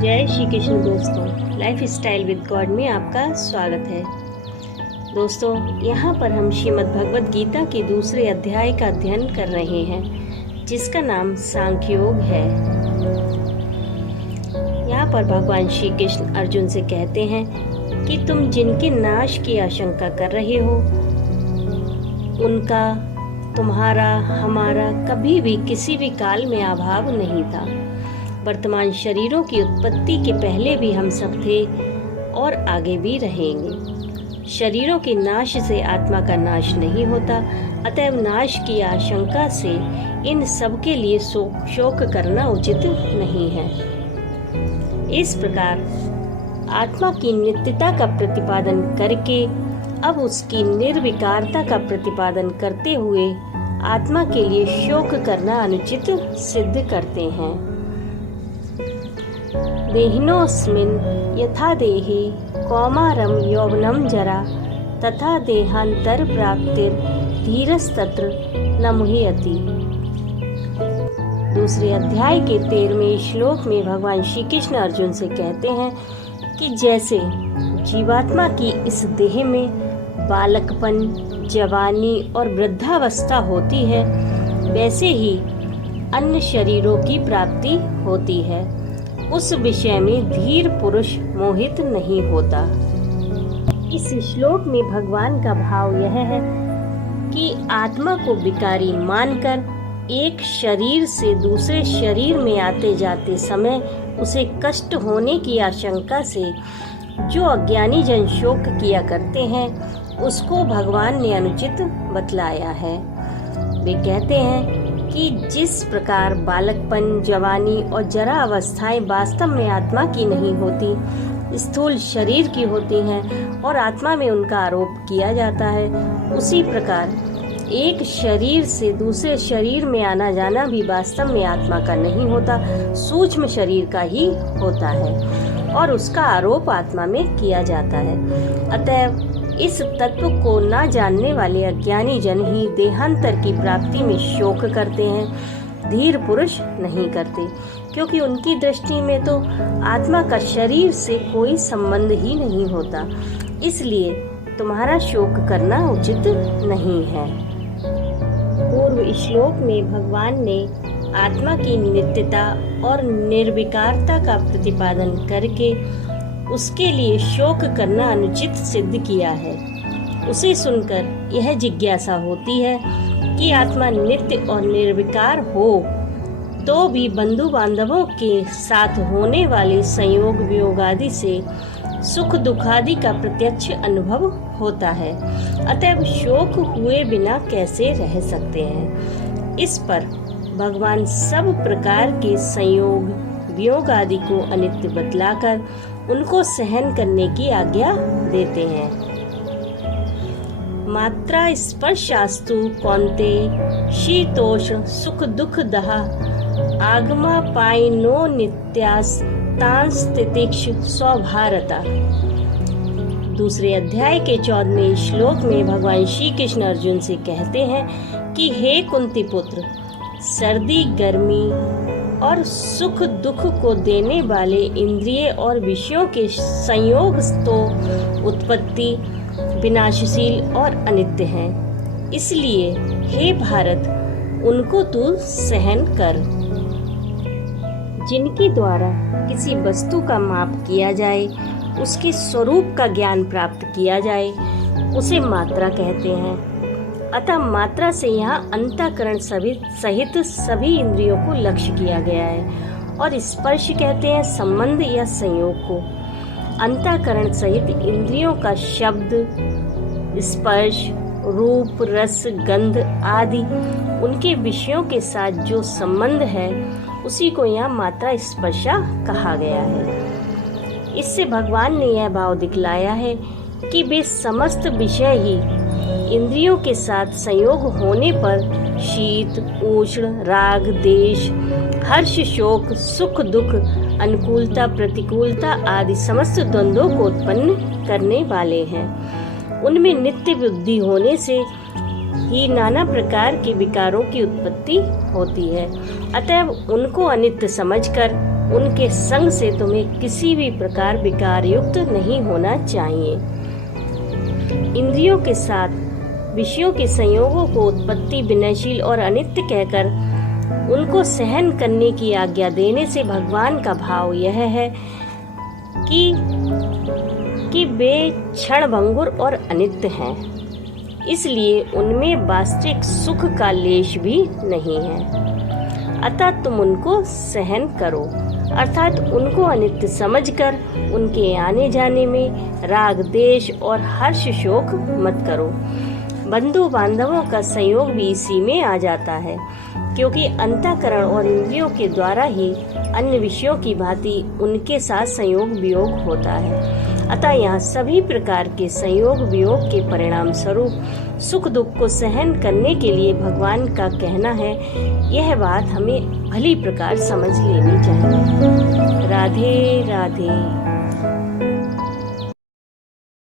जय श्री कृष्ण दोस्तों, life style with God में आपका स्वागत है। दोस्तों, यहाँ पर हम श्रीमद् भगवद गीता के दूसरे अध्याय का अध्ययन कर रहे हैं, जिसका नाम सांख्य योग है। यहाँ पर भगवान श्री कृष्ण अर्जुन से कहते हैं कि तुम जिनके नाश की आशंका कर रहे हो, उनका तुम्हारा हमारा कभी भी किसी भी काल में अभाव नहीं था। वर्तमान शरीरों की उत्पत्ति के पहले भी हम सब थे और आगे भी रहेंगे। शरीरों के नाश से आत्मा का नाश नहीं होता, अतएव नाश की आशंका से इन सब के लिए शोक करना उचित नहीं है। इस प्रकार आत्मा की नित्यता का प्रतिपादन करके अब उसकी निर्विकारता का प्रतिपादन करते हुए आत्मा के लिए शोक करना अनुचित सिद्ध करते हैं। देहिनोऽस्मिन् यथा देहे कौमारं यौवनं जरा तथा देहांतर प्राप्तिर धीरस्तत्र न मुह्यति। दूसरे अध्याय के 13वें श्लोक में भगवान श्री कृष्ण अर्जुन से कहते हैं कि जैसे जीवात्मा की इस देह में बालकपन, जवानी और वृद्धावस्था होती है, वैसे ही अन्य शरीरों की प्राप्ति होती है। उस विषय में धीर पुरुष मोहित नहीं होता। इस श्लोक में भगवान का भाव यह है कि आत्मा को विकारी मानकर एक शरीर से दूसरे शरीर में आते जाते समय उसे कष्ट होने की आशंका से जो अज्ञानी जन शोक किया करते हैं, उसको भगवान ने अनुचित बतलाया है। वे कहते हैं कि जिस प्रकार बालकपन, जवानी और जरा अवस्थाएं वास्तव में आत्मा की नहीं होती, स्थूल शरीर की होती हैं और आत्मा में उनका आरोप किया जाता है, उसी प्रकार एक शरीर से दूसरे शरीर में आना जाना भी वास्तव में आत्मा का नहीं होता, सूक्ष्म शरीर का ही होता है और उसका आरोप आत्मा में किया जाता है। अतएव इस तत्व को न जानने वाले अज्ञानी जन ही देहांतर की प्राप्ति में शोक करते हैं, धीर पुरुष नहीं करते, क्योंकि उनकी दृष्टि में तो आत्मा का शरीर से कोई संबंध ही नहीं होता। इसलिए तुम्हारा शोक करना उचित नहीं है। पूर्व श्लोक में भगवान ने आत्मा की नित्यता और निर्विकारता का प्रतिपादन करके उसके लिए शोक करना अनुचित सिद्ध किया है। उसे सुनकर यह जिज्ञासा होती है कि आत्मा नित्य और निर्विकार हो तो भी बंधु बांधवों के साथ होने वाले संयोग वियोग आदि से सुख दुख आदि का प्रत्यक्ष अनुभव होता है, अतएव शोक हुए बिना कैसे रह सकते हैं। इस पर भगवान सब प्रकार के संयोग वियोग आदि को अनित्य बतलाकर उनको सहन करने की आज्ञा देते हैं। मात्रा स्पर्शास्तु कौन्ते शीतोष्ण सुख दुख दहा आगमा पाइनो नित्यास तांस तितिक्ष स्वभारता। दूसरे अध्याय के 14वें श्लोक में भगवान श्री कृष्ण अर्जुन से कहते हैं कि हे कुंती पुत्र, सर्दी गर्मी और सुख दुख को देने वाले इंद्रिय और विषयों के संयोग तो उत्पत्ति विनाशशील और अनित्य हैं। इसलिए हे भारत, उनको तू सहन कर। जिनके द्वारा किसी वस्तु का माप किया जाए, उसके स्वरूप का ज्ञान प्राप्त किया जाए, उसे मात्रा कहते हैं। अतः मात्रा से यहाँ अंतःकरण सहित सभी इंद्रियों को लक्ष्य किया गया है और स्पर्श कहते हैं संबंध या संयोग को। अंतःकरण सहित इंद्रियों का शब्द, स्पर्श, रूप, रस, गंध आदि उनके विषयों के साथ जो संबंध है, उसी को यहाँ मात्रा स्पर्शा कहा गया है। इससे भगवान ने यह भाव दिखलाया है कि वे समस्त विषय ही इंद्रियों के साथ संयोग होने पर शीत, उष्ण, राग, देश, हर्ष, शोक, सुख, दुख, अनुकूलता, प्रतिकूलता आदि समस्त द्वंद्वों को उत्पन्न करने वाले हैं। उनमें नित्य बुद्धि होने से ही नाना प्रकार के विकारों की उत्पत्ति होती है। अतएव उनको अनित्य समझकर उनके संग से तुम्हें किसी भी प्रकार विकार युक्त नहीं होना चाहिए। इंद्रियों के साथ विषयों के संयोगों को उत्पत्ति, विनयशील और अनित्य कहकर उनको सहन करने की आज्ञा देने से भगवान का भाव यह है कि वे क्षणभंगुर और अनित्य हैं, इसलिए उनमें वास्तविक सुख का लेश भी नहीं है। अतः तुम उनको सहन करो, अर्थात उनको अनित्य समझकर उनके आने जाने में राग, देश और हर्ष शोक मत करो। बंधु बांधवों का संयोग भी इसी में आ जाता है, क्योंकि अंतःकरण और इंद्रियों के द्वारा ही अन्य विषयों की भांति उनके साथ संयोग वियोग होता है। अतः यहाँ सभी प्रकार के संयोग वियोग के परिणाम स्वरूप सुख दुख को सहन करने के लिए भगवान का कहना है, यह बात हमें भली प्रकार समझ लेनी चाहिए। राधे राधे।